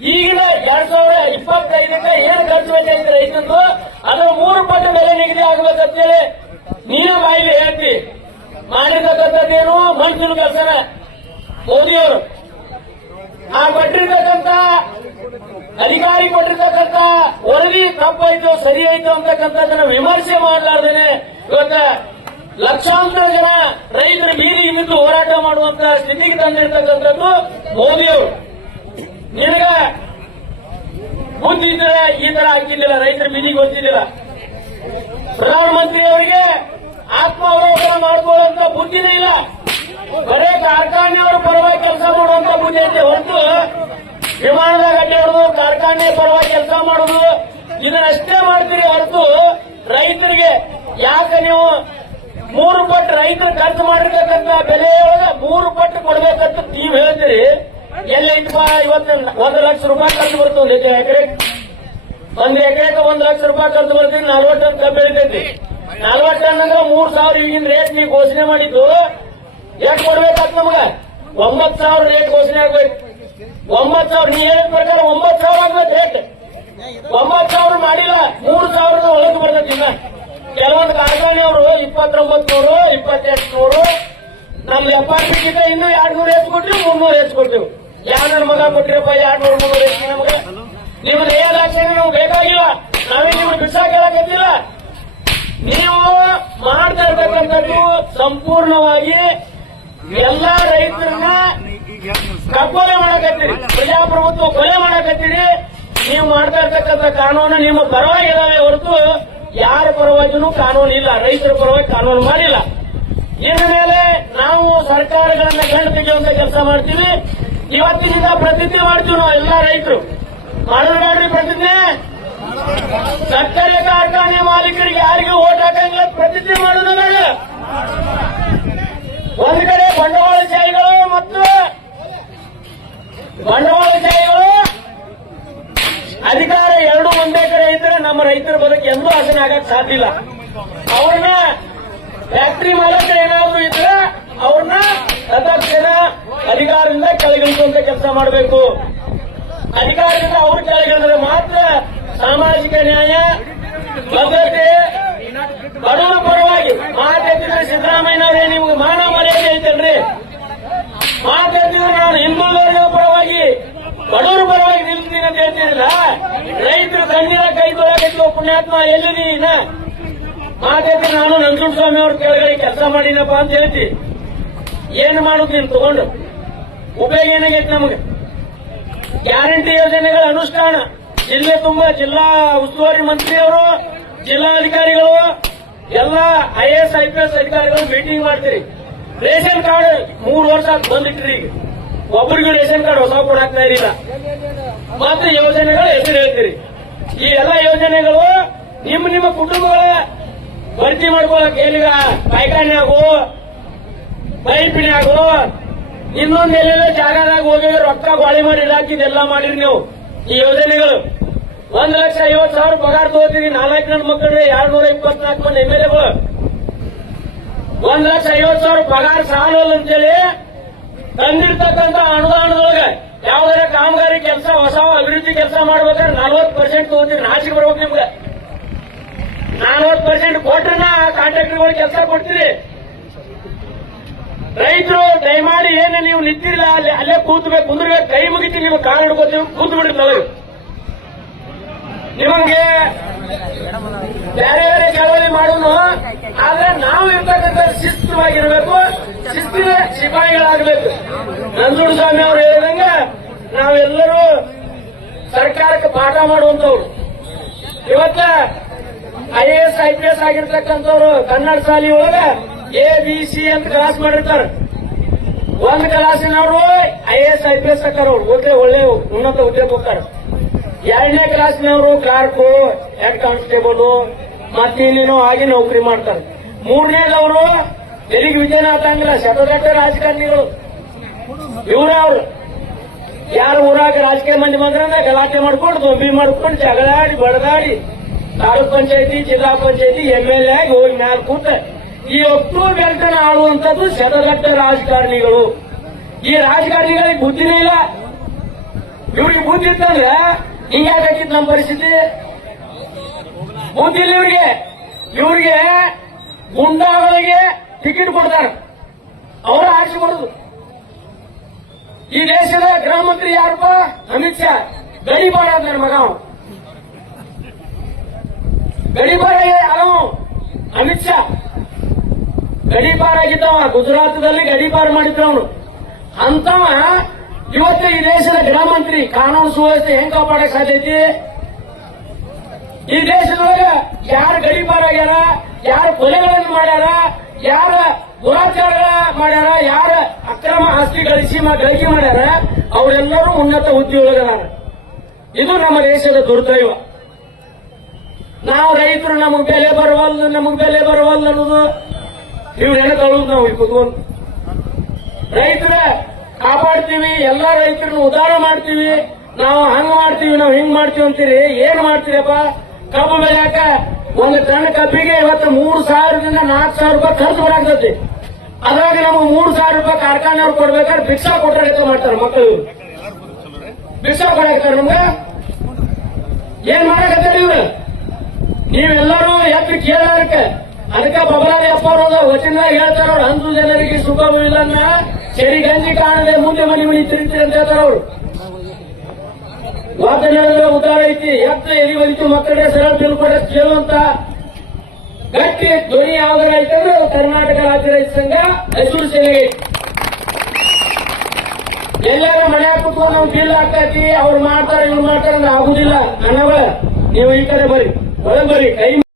ಈಗಿನ ಎರಡ್ ಸಾವಿರದ ಇಪ್ಪತ್ತೈದಕ್ಕೆ ಏನು ಖರ್ಚು ಬೇಕಾಗಿತ್ತು ರೈತಂದು ಅದರ ಮೂರು ಪಟ್ಟು ಬೆಲೆ ನಿಗದಿ ಆಗ್ಬೇಕಂತೇಳಿ ನೀನು ಬಾಯಿಲಿ ಹೇಳ್ತಿ. ಮಾಡಿರ್ತಕ್ಕಂಥದ್ದೇನು ಮನುಷ್ಯನ ಕೆಲಸನ. ಮೋದಿಯವರು. ಆ ಕೊಟ್ಟಿರ್ತಕ್ಕಂಥ, ಅಧಿಕಾರಿ ಕೊಟ್ಟಿರ್ತಕ್ಕಂಥ ವರದಿ ತಪ್ಪಾಯ್ತು ಸರಿ ಆಯ್ತು ಅಂತಕ್ಕಂಥದ್ದನ್ನ ವಿಮರ್ಶೆ ಮಾಡಲಾರ್ದೇನೆ ಇವತ್ತ ಲಕ್ಷಾಂತರ ಜನ ರೈತರು ಬೀದಿ ಬಿದ್ದು ಹೋರಾಟ ಮಾಡುವಂತ ಸ್ಥಿತಿಗೆ ತಂದಿರತಕ್ಕಂಥದ್ದು ಮೋದಿಯವರು. ನಿನಗ ಬುದ್ಧಿ ಇದ್ರೆ ಈ ತರ ಆಗಿರ್ಲಿಲ್ಲ ರೈತರ ಬೀದಿಗೆ ಗೊತ್ತಿರ್ಲಿಲ್ಲ. ಪ್ರಧಾನಮಂತ್ರಿ ಅವರಿಗೆ ಆತ್ಮಾವಲೋಕನ ಮಾಡ್ಕೊಳ್ಳುವಂತ ಬುದ್ಧಿನೇ ಇಲ್ಲ. ಬರೇ ಕಾರ್ಖಾನೆಯವರ ಪರವಾಗಿ ಕೆಲಸ ಮಾಡುವಂತ ಬುದ್ಧಿ ಐತೆ ಹೊರತು ವಿಮಾನದಾಗ ಅಡ್ಡಾಡುದು ಕಾರ್ಖಾನೆ ಪರವಾಗಿ ಕೆಲಸ ಮಾಡುದು ಇದನ್ನಷ್ಟೇ ಮಾಡ್ತೀರಿ ಹೊರತು ರೈತರಿಗೆ ಯಾಕೆ ನೀವು ಮೂರು ಪಟ್ಟು ರೈತರು ಖರ್ಚು ಮಾಡಿರ್ತಕ್ಕಂಥ ಬೆಲೆಯೊಳಗೆ ಮೂರು ಪಟ್ಟು ಕೊಡಬೇಕಂತ ನೀವು ಹೇಳ್ತೀರಿ? ಇವತ್ತು ಒಂದು ಲಕ್ಷ ರೂಪಾಯಿ ಖರ್ಚು ಬರ್ತದೆ ಒಂದು ಎಕರೆ ಒಂದ್ ಎಕರೆಗೆ ಒಂದ್ ಲಕ್ಷ ರೂಪಾಯಿ ಖರ್ಚು ಬರ್ತೀವಿ ನಲ್ವತ್ತು ಟನ್ ಕಬ್ಬು ಬೆಳಿತೈತಿ ನಲ್ವತ್ತು ಟನ್ ಅಂದ್ರೆ ಮೂರ್ ಸಾವಿರ ಈಗಿನ ರೇಟ್ ನೀವು ಘೋಷಣೆ ಮಾಡಿದ್ದು. ಎಷ್ಟು ಕೊಡ್ಬೇಕಾತ್ ನಮಗ? ಒಂಬತ್ ಸಾವಿರ ರೇಟ್ ಘೋಷಣೆ ಆಗ್ಬೇಕು. ಒಂಬತ್ ಸಾವಿರ ನೀ ಹೇಳಿದ ಪ್ರಕಾರ ಒಂಬತ್ ಸಾವಿರ ಆಗ್ಬೇಕು ರೇಟ್ ಒಂಬತ್ ಸಾವಿರ ಮಾಡಿಲ್ಲ, ಮೂರ್ ಸಾವಿರದ ಒಳಗೆ ಬರ್ತೈತಿ ಇನ್ನ. ಕೆಲವೊಂದು ಕಾರ್ಖಾನೆಯವರು ಇಪ್ಪತ್ತೊಂಬತ್ತು ನೂರು ಇಪ್ಪತ್ತೆಂಟು ನೂರು ನಮ್ದು ಅಪಾರ್ಟ್ಮೆಂಟ್ ಇದ್ರೆ ಇನ್ನೂ ಎರಡ್ ನೂರು ಹೆಚ್ಚು ಕೊಡ್ತೀವಿ ಮುನ್ನೂರು ಹೆಚ್ಚು ಕೊಡ್ತೀವಿ. ನನ್ನ ಮಗ ಕೊಟ್ಟಿರಪ್ಪ ಯಾರು ನೂರು ಮಗ ಬೇಕು ನಮಗೆ? ನಿಮ್ಮ ಲಕ್ಷಣ ನೀವು? ಬೇಕಾಗಿಲ್ಲ. ನಾವೇ ನಿಮ್ಗೆ ಬಿಸಾಕಲಾಗತ್ತಿಲ್ಲ ನೀವು ಮಾಡ್ತಾ ಇರ್ತಕ್ಕಂಥದ್ದು ಸಂಪೂರ್ಣವಾಗಿ ಎಲ್ಲಾ ರೈತರನ್ನ ಕಗ್ಗೊಲೆ ಮಾಡಕತ್ತೀರಿ. ಪ್ರಜಾಪ್ರಭುತ್ವ ಕೊಲೆ ಮಾಡಕತ್ತೀರಿ. ನೀವು ಮಾಡ್ತಾ ಇರ್ತಕ್ಕಂಥ ಕಾನೂನು ನಿಮ್ಮ ಪರವಾಗಿ ಇದಾವೆ ಹೊರತು ಯಾರ ಪರವಾಗಿನೂ ಕಾನೂನು ಇಲ್ಲ. ರೈತರ ಪರವಾಗಿ ಕಾನೂನು ಮಾಡಿಲ್ಲ. ಇನ್ನು ಮೇಲೆ ನಾವು ಸರ್ಕಾರಗಳನ್ನ ಗಂಡು ತೆಗೆಯುವಂತ ಕೆಲಸ ಮಾಡ್ತೀವಿ. ಇವತ್ತಿನಿಂದ ಪ್ರತಿಜ್ಞೆ ಮಾಡ್ತೀವಿ ನಾವು ಎಲ್ಲಾ ರೈತರು. ಮಾಡೋಣ ಪ್ರತಿಜ್ಞೆ? ಸಕ್ಕರೆ ಕಾರ್ಖಾನೆ ಮಾಲೀಕರಿಗೆ ಯಾರಿಗೂ ಓಟ್ ಹಾಕಂಗಿಲ್ಲ ಪ್ರತಿಜ್ಞೆ ಮಾಡೋದು ಬೇಡ ಒಂದು ಕಡೆ ಬಂಡವಾಳಶಾಹಿಗಳು ಮತ್ತು ಬಂಡವಾಳಶಾಹಿಗಳು ಅಧಿಕಾರ ಎರಡು ಒಂದೇ ಕಡೆ ಇದ್ರೆ ನಮ್ಮ ರೈತರ ಬದುಕು ಎಂದೂ ಹಸನ ಆಗಕ್ ಸಾಧ್ಯ ಇಲ್ಲ. ಅವ್ರನ್ನ ಫ್ಯಾಕ್ಟ್ರಿ ಮಾಲಕ ಏನಾದ್ರು ಇದ್ರೆ ಅವ್ರನ್ನ ಸದಸ್ಯನ ಅಧಿಕಾರದಿಂದ ಕೆಳಗಿಳಿಸುವಂತ ಕೆಲಸ ಮಾಡಬೇಕು. ಅಧಿಕಾರದಿಂದ ಅವರು ಕೆಳಗಿಳಿದ್ರೆ ಮಾತ್ರ ಸಾಮಾಜಿಕ ನ್ಯಾಯ, ಭದ್ರತೆ ಬಡವರ ಪರವಾಗಿ ಮಾತೆತ್ತಿದ್ರೆ ಸಿದ್ದರಾಮಯ್ಯನವರೇ ನಿಮ್ಗೆ ಮಾನ ಮರ್ಯಾದೆ ಐತಲ್ರಿ? ಮಾತೆತ್ತಿದ್ರೆ ನಾನು ಹಿಂದುಳಿದವರ ಪರವಾಗಿ, ಬಡವರ ಪರವಾಗಿ ನಿಲ್ತೀನಿ ಅಂತ ಹೇಳ್ತಿರಲಿಲ್ಲ ರೈತರು ತಣ್ಣೀರ ಕೈ ತೊಳಗಿದ್ದು ಪುಣ್ಯಾತ್ಮ ಎಲ್ಲಿದೀನ ಇನ್ನ? ಮಾತೆತ್ತಿ ನಾನು ನಂಜುಂಡ ಸ್ವಾಮಿ ಅವ್ರ ಕೆಳಗಡೆ ಕೆಲಸ ಮಾಡಿನಪ್ಪ ಅಂತ ಹೇಳ್ತಿ. ಏನು ಮಾಡುದು ನೀನು ತಗೊಂಡು? ಉಪಯೋಗ ಏನಾಗೈತೆ ನಮಗೆ? ಗ್ಯಾರಂಟಿ ಯೋಜನೆಗಳ ಅನುಷ್ಠಾನ. ಜಿಲ್ಲೆ ತುಂಬ, ಜಿಲ್ಲಾ ಉಸ್ತುವಾರಿ ಮಂತ್ರಿಯವರು, ಜಿಲ್ಲಾಧಿಕಾರಿಗಳು, ಎಲ್ಲ ಐಎಎಸ್ ಐಪಿಎಸ್ ಅಧಿಕಾರಿಗಳು ಮೀಟಿಂಗ್ ಮಾಡ್ತೀರಿ. ರೇಷನ್ ಕಾರ್ಡ್ ಮೂರು ವರ್ಷ ಬಂದಿಟ್ರಿ ಈಗ. ಒಬ್ಬರಿಗೂ ರೇಷನ್ ಕಾರ್ಡ್ ಹೊಸ ಕೊಡಾಕ್ತಾ ಇರಲಿಲ್ಲ ಮಾತ್ರ ಯೋಜನೆಗಳು ಹೆಸರು ಹೇಳ್ತೀರಿ. ಈ ಎಲ್ಲ ಯೋಜನೆಗಳು ನಿಮ್ಮ ನಿಮ್ಮ ಕುಟುಂಬಗಳ ಭರ್ತಿ ಮಾಡ್ಕೊಳಕ್ ಏನೀಗ ಪಾಯ್ಖಾನ್ಯಾಗು ಪೈಪಿನ್ಯಾಗು ಇನ್ನೊಂದ್ ಎಲ್ಲೆಲ್ಲ ಜಾಗದಾಗ ಹೋಗಿ ರೊಕ್ಕ ಗಾಳಿ ಮಾಡಿ ಇಲಾಖೆದೆಲ್ಲ ಮಾಡಿರಿ ನೀವು. ಈ ಯೋಜನೆಗಳು. ಒಂದ್ ಲಕ್ಷ ಐವತ್ ಸಾವಿರ ಪಗಾರ ತಗೋತೀರಿ. ನಾಲ್ಕು ನನ್ನ ಮಕ್ಕಳು ಎರಡ್ ನೂರ ಇಪ್ಪತ್ನಾಲ್ಕು ಮಂದಿ ಎಂ ಎಲ್ ಎಗಳು. ಒಂದ್ ಲಕ್ಷ ಐವತ್ ಸಾವಿರ ಪಗಾರ ಸಾಲ ಅಂತೇಳಿ ತಂದಿರ್ತಕ್ಕಂತ ಅನುದಾನದೊಳಗೆ ಯಾವ್ದಾರ ಕಾಮಗಾರಿ ಕೆಲಸ, ಹೊಸ ಅಭಿವೃದ್ಧಿ ಕೆಲಸ ಮಾಡ್ಬೇಕಾದ್ರೆ ನಲ್ವತ್ತು ಪರ್ಸೆಂಟ್ ತಗೋತೀರಿ. ನಾಚಿಕೆ ಬರ್ಬೇಕು ನಿಮ್ಗೆ. ನಾಲ್ವತ್ತು ಪರ್ಸೆಂಟ್ ಕೊಟ್ರನ ಕಾಂಟ್ರಾಕ್ಟರ್ಗಳು ಕೆಲಸ ಕೊಡ್ತೀರಿ. ರೈತರು ದಯಮಾಡಿ ಏನು ನೀವು ನಿಂತಿಲ್ಲ ಅಲ್ಲಿ ಅಲ್ಲೇ ಕೂತ್ಬೇಕು, ಕುಂದ್ರಬೇಕು, ಕೈ ಮುಗಿತಿ ನೀವು ಕಾಲು ಹಿಡ್ಕೋತೀವಿ ಕೂತ್ ನಾವು ನಿಮಗೆ ಬೇರೆ ಬೇರೆ ಚಳವಳಿ ಮಾಡೋನು, ಆದ್ರೆ ನಾವು ಇರ್ತಕ್ಕಂಥ ಶಿಸ್ತವಾಗಿರ್ಬೇಕು ಶಿಸ್ತಿನ ಸಿಪಾಯಿಗಳಾಗಬೇಕು. ನಂಜುಂಡ ಸ್ವಾಮಿ ಅವರು ಹೇಳಿದಂಗ ನಾವೆಲ್ಲರೂ ಸರ್ಕಾರಕ್ಕೆ ಪಾಠ ಮಾಡುವಂತವ್ರು ಇವತ್ತ ಐಎಎಸ್ ಐಪಿಎಸ್ ಆಗಿರ್ತಕ್ಕಂಥವ್ರು ಕನ್ನಡ ಶಾಲೆ ಒಳಗ ಎ ಬಿ ಸಿ ಅಂತ ಕ್ಲಾಸ್ ಮಾಡಿರ್ತಾರೆ. ಒಂದ್ ಕ್ಲಾಸಿನವರು ಪಿ ಎಸ್ ಹಾಕಾರ ಹೋದ್ರೆ ಒಳ್ಳೆ ಉನ್ನತ ಉದ್ಯೋಗ ಹೋಗ್ತಾರೆ. ಎರಡನೇ ಕ್ಲಾಸ್ನವರು ಕ್ಲಾರ್ಕು ಹೆಡ್ ಕಾನ್ಸ್ಟೇಬಲ್ ಮತ್ತೆ ಇನ್ನೇನೋ ಆಗಿ ನೌಕರಿ ಮಾಡ್ತಾರೆ. ಮೂರನೇದವರು ತೆಲಿಗೆ ವಿಜಯನಾಥ ಅಂದ್ರೆ ಶತದಟ್ಟ ರಾಜಕಾರಣಿಗಳು. ಇವರೇ ಅವರು. ಯಾರು ಊರಾಗ ರಾಜಕೀಯ ಮಂದಿ ಬಂದ್ರೆ ಗಲಾಟೆ ಮಾಡ್ಕೊಂಡು ದೊಂಬಿ ಮಾಡ್ಕೊಂಡು ಜಗಳಾಡಿ ಬಡದಾಡಿ ತಾಲೂಕ್ ಪಂಚಾಯತಿ, ಜಿಲ್ಲಾ ಪಂಚಾಯತಿ ಎಂಎಲ್ಎ ಎ ಆಗಿ ಹೋಗಿ ಮ್ಯಾಲ ಕೂತ ಈ ಒಟ್ಟು ಗಂಟನ ಆಳುವಂಥದ್ದು ಶತಗಟ್ಟ ರಾಜಕಾರಣಿಗಳು. ಈ ರಾಜಕಾರಣಿಗಳಿಗೆ ಬುದ್ಧಿನೇ ಇಲ್ಲ. ಇವ್ರಿಗೆ ಬುದ್ಧಿ ಇತ್ತಂದ್ರ ಹಿಂಗಾಗಿತ್ತು ನಮ್ಮ ಪರಿಸ್ಥಿತಿ. ಬುದ್ಧಿ ಇಲ್ಲ ಇವ್ರಿಗೆ. ಇವ್ರಿಗೆ ಗುಂಡಾಗಳಿಗೆ ಟಿಕೆಟ್ ಕೊಡ್ತಾರೆ. ಅವರ ಆಸೆ ಕೊಡುದು ಈ ದೇಶದ ಗೃಹ ಮಂತ್ರಿ ಯಾರಪ್ಪ? ಅಮಿತ್ ಶಾ. ಗಡಿಪಾರ ಅಂತ ಮಗ ಗಡಿಬಾರ ಗಡಿಪಾರ ಯಾರು ಅಮಿತ್ ಶಾ. ಗಡಿಪಾರ ಆಗಿದ್ದವ ಗುಜರಾತದಲ್ಲಿ ಗಡಿಪಾರು ಅವನು ಅಂತವ ಇವತ್ತು ಈ ದೇಶದ ಗೃಹ ಮಂತ್ರಿ ಕಾನೂನು ಸುವ್ಯವಸ್ಥೆ ಹೆಂಗ್ ಕಾಪಾಡಕ್ ಸಾಧ್ಯ ಐತಿ? ಈ ದೇಶದೊಳಗ ಯಾರು ಗಡಿಪಾರ ಆಗ್ಯಾರ ಯಾರು ಕೊಲೆಗಳನ್ನು ಮಾಡ್ಯಾರ, ಯಾರ ದುರಾಚಾರ ಮಾಡ್ಯಾರ, ಯಾರ ಅಕ್ರಮ ಆಸ್ತಿ ಗಳಿಸಿ ಗಳಿಕೆ ಮಾಡ್ಯಾರ, ಅವರೆಲ್ಲರೂ ಉನ್ನತ ಹುದ್ದೆಯೊಳಗದಾರ ಇದು ನಮ್ಮ ದೇಶದ ದುರ್ದೈವ. ನಾವು ರೈತರು ನಮಗ್ ಬೆಲೆ ಬರವಲ್ದು, ನಮಗ್ ಬೆಲೆ ಬರವಲ್ದು ಅನ್ನೋದು ನೀವು ನೆನಕೊಳ್ಳೋದು ನಾವು ಕುತ್ಕೊಂಡು? ರೈತರ, ಕಾಪಾಡ್ತೀವಿ, ಎಲ್ಲಾ ರೈತರನ್ನು ಉದ್ಧಾರ ಮಾಡ್ತೀವಿ. ನಾವು ಹಂಗ್ ಮಾಡ್ತೀವಿ, ನಾವು ಹಿಂಗ್ ಮಾಡ್ತೀವಿ ಅಂತೀರಿ. ಏನ್ ಮಾಡ್ತೀರಪ್ಪ? ಕಬ್ಬು ಬೆಳೆಯಾಕ ಒಂದು ಟನ್ ಕಬ್ಬಿಗೆ ಇವತ್ತು ಮೂರು ಸಾವಿರದಿಂದ ನಾಲ್ಕು ಸಾವಿರ ರೂಪಾಯಿ ಖರ್ಚು ಬರಾಗ್ತೈತಿ ಅದ್ರಾಗ ನಮಗೆ ಮೂರು ಸಾವಿರ ರೂಪಾಯಿ ಕಾರ್ಖಾನೆಯವ್ರು ಕೊಡ್ಬೇಕಾದ್ರೆ ಭಿಕ್ಷಾ ಕೊಟ್ಟರೆ ಮಾಡ್ತಾರೆ ಮಕ್ಕಳು. ಭಿಕ್ಷಾ ಕೊಡಾಕ್ತಾರೆ ನಮ್ಗೆ? ಏನ್ ಮಾಡಕತ್ತೀರಿ ನೀವು ನೀವೆಲ್ಲರೂ ಎದ್ದು ಕೇಳಕ್ಕೆ ಅದಕ್ಕೆ ಬಬಲಾದಿ ವಚನ ಹೇಳ್ತಾರ ಅವ್ರು. ಅಂದು ಜನರಿಗೆ ಸುಖ ಸರಿ ಗಂಜಿ ಕಾಣದೆ ಮುಂದೆ ಮನಿ ಮನಿ ತಿರುಗ್ತೀರಿ ಅಂತ ಹೇಳ್ತಾರ ಅವ್ರು. ಹೇಳಿದ್ರೆ ಉದ್ದಾರ ಐತಿ. ಎತ್ತ ಎಲಿ ಬಲಿತು ಮಕ್ಕಳಿಗೆ ಸರಳ ತಿಳ್ಕೊಡ ಕೇಳುವಂತ ಗಟ್ಟಿ ಧ್ವನಿ ಯಾವ್ದಾರ ಐತಂದ್ರೆ ಕರ್ನಾಟಕ ರಾಜ್ಯ ರೈತ ಸಂಘ ಮೈಸೂರು ಎಲ್ಲರ ಎಲ್ಲಾರ ಮನೆ ಕುತ್ಕೊಂಡು ನಾವು ಬಿಲ್ ಹಾಕಿ ಅವ್ರು ಮಾಡ್ತಾರೆ, ಇವ್ರು ಮಾಡ್ತಾರೆ ಅಂದ್ರೆ ಆಗುದಿಲ್ಲ. ಹಣವ ನೀವು ಈ ಕಡೆ ಬರ್ರಿ. ಒಳಗೆ ಬರ್ರಿ. ಕೈ